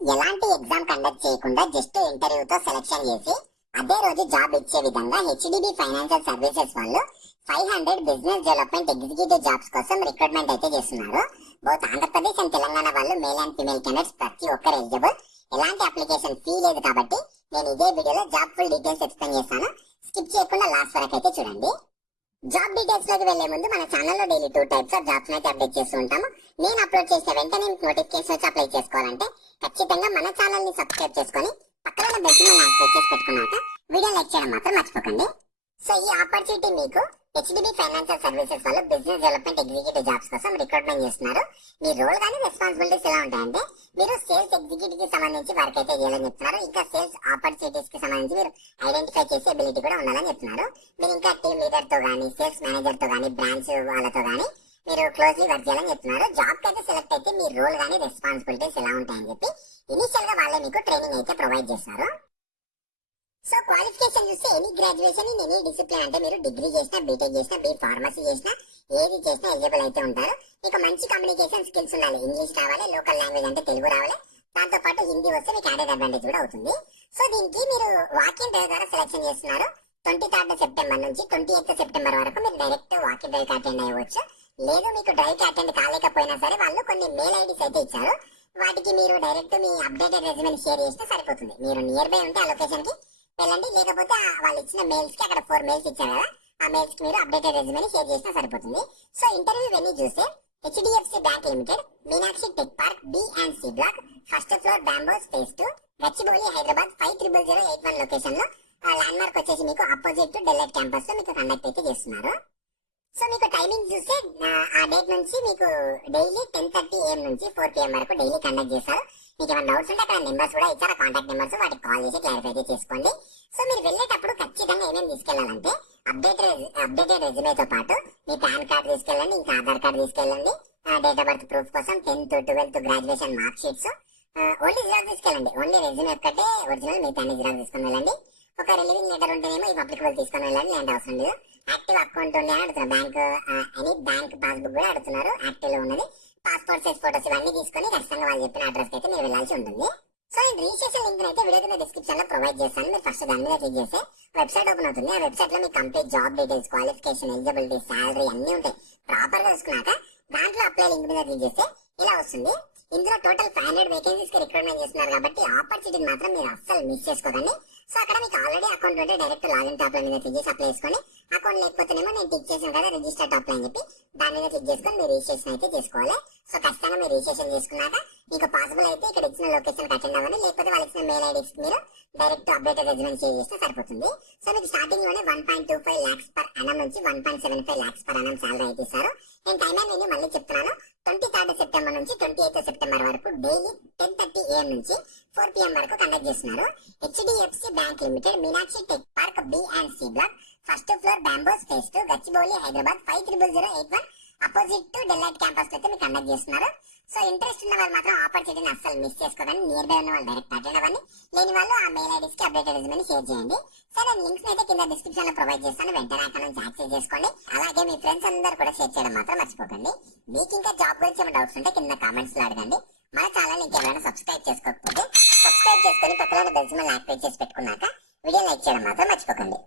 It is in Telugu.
ఎలాంటి ఎగ్జామ్ కండక్ట్ చేయకుండా జస్ట్ ఇంటర్వ్యూతో సెలెక్షన్ చేసి అదే రోజు జాబ్ ఇచ్చే విధంగా హెచ్డిబి ఫైనాన్షియల్ సర్వీసెస్ వాళ్ళు 500 బిజినెస్ డెవలప్మెంట్ ఎగ్జిక్యూటివ్ జాబ్స్ కోసం రిక్రూట్మెంట్ అయితే చేస్తున్నారు. బోత్ ఆంధ్రప్రదేశ్ అండ్ తెలంగాణ వాళ్ళు మేల్ అండ్ ఫీమేల్ క్యాండిడేట్స్ ప్రతి ఒక్కరు ఎలిజిబుల్. ఎలాంటి అప్లికేషన్ ఫీ లేదు కాబట్టి నేను ఇదే వీడియోలో జాబ్ ఫుల్ డీటెయిల్స్ ఎక్స్ప్లెయిన్ చేస్తాను. స్కిప్ చేయకుండా లాస్ట్ వరకు అయితే చూడండి. జాబ్ డీటెయిల్స్ లోకి వెళ్లే ముందు మన ఛానల్లో డైలీ 2 టైప్స్ ఆఫ్ జాబ్స్ అయితే అప్డేట్ చేస్తూ ఉంటాము. నేను అప్లోడ్ చేసిన వెంటనే నోటిఫికేషన్ వచ్చి అప్లై చేసుకోవాలంటే ఖచ్చితంగా మన ఛానల్ ని సబ్స్క్రైబ్ చేసుకొని పక్కన బెల్ సింబల్ యాక్టివేట్ చేసి పెట్టుకున్నాక వీడియో లైక్ చేయడం మాత్రం మర్చిపోకండి. సో ఈ ఆపర్చునిటీ మీకు హెచ్డిబి ఫైనాన్షియల్ సర్వీసెస్ వాళ్ళు బిజినెస్ డెవలప్మెంట్ ఎగ్జిక్యూటివ్ జాబ్స్ కోసం రిక్రూట్మెంట్ చేస్తున్నారు. మీ రోల్ కానీ రెస్పాన్సిబిలిటీస్ ఎలా ఉంటాయంటే మీరు సేల్స్ ఎగ్జిక్యూటివ్ కి సంబంధించి వర్క్ అయితే చేయాలని చెప్తున్నారు. ఇంకా సేల్స్ ఆపర్చునిటీస్ కి సంబంధించి మీరు ఐడెంటిఫై చేసే ఎబిలిటీ కూడా ఉండాలని చెప్తున్నారు. మీరు ఇంకా టీమ్ లీడర్ తో కానీ సేల్స్ మేనేజర్ తో కానీ బ్రాంచ్ వాళ్ళతో కానీ మీరు క్లోజ్లీ వర్క్ చేయాలని చెప్తున్నారు. జాబ్ కి అయితే సెలెక్ట్ అయితే మీ రోల్ కానీ రెస్పాన్సిబిలిటీస్ ఎలా ఉంటాయని చెప్పి ఇనిషియల్ గా వాళ్ళే మీకు ట్రైనింగ్ అయితే ప్రొవైడ్ చేస్తారు. సో క్వాలిఫికేషన్ చూస్తే any graduation in any discipline, అంటే మీరు డిగ్రీ చేసినా బీటెక్ చేసినా బీ ఫార్మసీ చేసినా ఏది చేసినా ఎలిజిబుల్ అయితే ఉంటారు. మీకు మంచి కమ్యూనికేషన్ స్కిల్స్ ఉండాలి. ఇంగ్లీష్ రావాలి, లోకల్ లాంగ్వేజ్ అంటే తెలుగు రావాలి, దాంతో పాటు హిందీ వస్తే మీకు యాడెడ్ అడ్వాంటేజ్ కూడా అవుతుంది. సో దీనికి మీరు వాకింగ్ డ్రైవ్ ద్వారా సెలెక్షన్ చేస్తున్నారు. 23 సెప్టెంబర్ నుంచి 28 సెప్టెంబర్ వరకు మీరు డైరెక్ట్ వాకింగ్ డ్రైవ్ కి అటెండ్ అయ్యవచ్చు. లేదు మీకు డ్రైవ్ కి అటెండ్ కాలేకపోయినా సరే వాళ్ళు కొన్ని మెయిల్ ఐడీస్ అయితే ఇచ్చారు. వాటికి మీరు డైరెక్ట్ మీ అప్డేటెడ్ రెజ్యూమే షేర్ చేస్తే సరిపోతుంది. మీరు నియర్ బై ఉంటే ఆ లొకేషన్ కి వెళ్ళండి, లేకపోతే వాళ్ళు ఇచ్చిన మెయిల్స్ కి అక్కడ 4 మెయిల్స్ ఇచ్చారు కదా, ఆ మెయిల్స్ కి మీరు అప్డేటెడ్ రెజ్యూమే షేర్ చేసినా సరిపోతుంది. సో ఇంటర్వ్యూ వెన్నీ చూస్తే HDFC bank limited, Meenakshi tech park B and C block, first floor bamboo space 2, Gachibowli Hyderabad 500081 location లో ల్యాండ్ మార్క్ వచ్చేసి మీకు అపోజిట్ టు డెల్లైట్ క్యాంపస్ లో మీకు కండక్ట్ అయితే చేస్తున్నారు. సో మీకు టైమింగ్ చూస్తే ఆ డేట్ నుంచి మీకు డైలీ 10:30 AM నుంచి 4 PM వరకు డైలీ కండక్ట్ చేస్తారు. మీకు ఏమైనా డౌట్స్ ఉంటే అక్కడ నెంబర్స్ కూడా ఇచ్చారు, కాంటాక్ట్ నెంబర్స్, వాటికి కాల్ చేసి క్లారిఫై అయితే చేసుకోండి. సో మీరు వెళ్ళేటప్పుడు ఖచ్చితంగా ఏమేమి తీసుకెళ్లాలంటే అప్డేటెడ్ రెజ్యూమేతో పాటు మీ పాన్ కార్డ్ తీసుకెళ్ళండి, ఇంకా ఆధార్ కార్డ్ తీసుకెళ్ళండి, డేట్ ఆఫ్ బర్త్ ప్రూఫ్ కోసం 10th 12th graduation mark sheets, only xerox తీసుకెళ్ళండి. ఓన్లీ రెజ్యూమే ఒక్కటే ఒరిజినల్, మీ అన్ని జిరాక్స్ తీసుకొని వెళ్ళండి. ఒక రిలీవింగ్ లెటర్ ఉంటేనేమో ఇవి అప్లికబుల్ తీసుకొని వెళ్ళండి, లేదంటే అవసరం లేదు. యాక్టివ్ అకౌంట్ ఉంది అని అడుగుతున్నారు, బ్యాంక్ పాస్బుక్ కూడా అడుగుతున్నారు, యాక్టివ్ లో ఉన్నది. పాస్పోర్ట్ సైజ్ ఫోటోస్ ఇవన్నీ తీసుకొని ఖచ్చితంగా వాళ్ళు చెప్పిన అడ్రస్ కి అయితే మీరు వెళ్ళాల్సి ఉంటుంది. సో నేను రిజిస్ట్రేషన్ లింక్ అయితే వీడియో కింద డిస్క్రిప్షన్ లో ప్రొవైడ్ చేస్తాను. మీరు ఫస్ట్ దాని మీద క్లిక్ చేస్తే వెబ్సైట్ ఓపెన్ అవుతుంది. ఆ వెబ్సైట్ లో మీ complete job details, qualification, eligibility, salary అన్ని ఉంటాయి. ప్రాపర్ గా చూసుకున్నాక దాంట్లో అప్లై లింక్ మీద క్లిక్ చేస్తే ఇలా వస్తుంది. ఇందులో టోటల్ 500 వేకెన్సీస్ కి రిక్రూట్మెంట్ చేస్తున్నారు కాబట్టి ఆపర్చునిటీ మాత్రం మీరు అస్సలు మిస్ చేసుకోదండి. సో అక్కడ మీకు ఆల్రెడీ అకౌంట్ ఉంటే డైరెక్ట్ లాగిన్ టాప్ మీద క్లిక్ చేసి అప్లై చేసుకొని, అకౌంట్ లేకపోతేనేమో నేను క్లిక్ చేసాను కదా రిజిస్టర్ టాప్ అని చెప్పి దాని మీద క్లిక్ చేసుకొని మీరు రిజిస్ట్రేషన్ అయితే చేసుకోవాలి. సో ఖచ్చితంగా మీరు రిజిస్ట్రేషన్ చేసుకున్నాక మీకు పాసిబుల్ అయితే ఇక్కడ ఇచ్చిన లొకేషన్ అటెండ్ అవ్వండి, లేకపోతే వాళ్ళు ఇచ్చిన మెయిల్ ఐడీస్ మీరు డైరెక్ట్ అప్డేటెడ్ రెజ్యూమే షేర్ చేస్తే సరిపోతుంది. సో మీకు స్టార్టింగ్ లోనే 1.25 lakhs per annum నుంచి 1.75 lakhs per annum సాలరీ అయితే ఇస్తారు. నేను టైం నేను మళ్ళీ చెప్తున్నాను, 23 సెప్టెంబర్ నుంచి 28 సెప్టెంబర్ వరకు డైలీ 10:30 AM నుంచి 4 PM వరకు కండక్ట్ చేస్తున్నారు. HDFC bank limited, Meenakshi tech park B and C block, first floor bamboo space 2, Gachibowli Hyderabad 500081 opposite to Deloitte campus అయితే మీకు కండక్ట్ చేస్తున్నారు. సో ఇంట్రెస్ట్ ఉన్న వాళ్ళు మాత్రం ఆపర్చునిటీని అస్సలు మిస్ చేసుకోవడానికి నియర్ బై ఉన్న వాళ్ళు డైరెక్ట్ అటెండ్ అవ్వండి, లేని వాళ్ళు ఆ మెయిల్ ఐడీస్ కి అప్డేటెడ్ రెజ్యూమే షేర్ చేయండి. సో నేను లింక్స్ అయితే కింద డిస్క్రిప్షన్ లో ప్రొవైడ్ చేస్తాను, వెంటనే అక్కడ నుంచి యాక్సెస్ చేసుకోండి. అలాగే మీ ఫ్రెండ్స్ అందరూ కూడా షేర్ చేయడం మాత్రం మర్చిపోకండి. మీకు ఇంకా జాబ్ గురించి ఏమైనా డౌట్స్ ఉంటే కింద కామెంట్స్ లో అడగండి. మన ఛానల్ ఇంకెవరైనా సబ్స్క్రైబ్ చేసుకోకపోతే సబ్స్క్రైబ్ చేసుకొని పక్కన బెల్ సింబల్ యాక్టివేట్ చేసి పెట్టుకున్నాక వీడియో లైక్ చేయడం మాత్రం మర్చిపోకండి.